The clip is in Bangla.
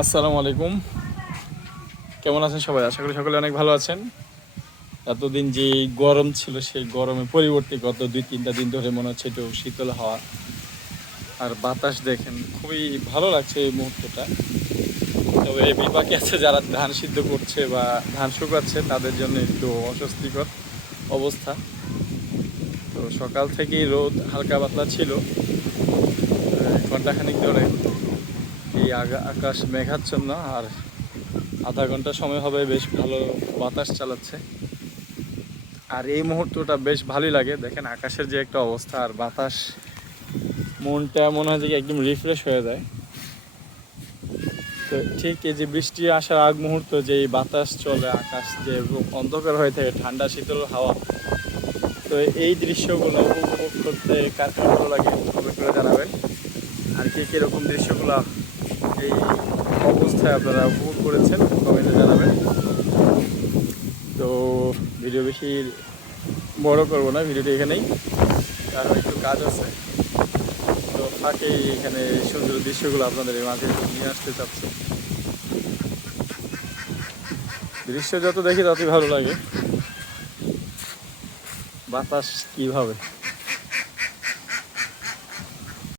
আসসালামু আলাইকুম। কেমন আছেন সবাই? আশা করি সকলে অনেক ভালো আছেন। এতদিন যে গরম ছিল, সেই গরমে পরিবর্তে গত দুই, তিনটা দিন ধরে মনে হচ্ছে একটু শীতল হাওয়া। আর বাতাস দেখেন, খুবই ভালো লাগছে এই মুহূর্তটা। তবে বিপাকে আছে যারা ধান সিদ্ধ করছে বা ধান শুকাচ্ছে, তাদের জন্য একটু অস্বস্তিকর অবস্থা। তো সকাল থেকেই রোদ হালকা পাতলা ছিল। ঘন্টাখানিক ধরে এই আকাশ মেঘাচ্ছন্ন আর আধা ঘণ্টা সময় হবে, বেশ ভালো বাতাস চালাচ্ছে। আর এই মুহূর্তটা বেশ ভালোই লাগে। দেখেন আকাশের যে একটা অবস্থা আর বাতাস, মনটা মনে হয় যে একদম রিফ্রেশ হয়ে যায়। তো ঠিক এই যে বৃষ্টি আসার আগ মুহূর্ত যে এই বাতাস চলে, আকাশ যে অন্ধকার হয়ে থাকে, ঠান্ডা, শীতল হাওয়া, তো এই দৃশ্যগুলো উপভোগ করতে কার কার ভালো লাগে কমেন্ট করে জানাবেন। আর কে কীরকম দৃশ্যগুলো এই অবস্থায় আপনারা উপভোগ করেছেন, কমেন্টে জানাবেন। তো ভিডিও বেশি বড় করব না, ভিডিওটি এখানেই। কারণ একটু কাজ আছে। তো ফাঁকে এখানে সুন্দর দৃশ্যগুলো আপনাদের মাঝে নিয়ে আসতে চাচ্ছি। দৃশ্য যত দেখি ততই ভালো লাগে। বাতাস কীভাবে?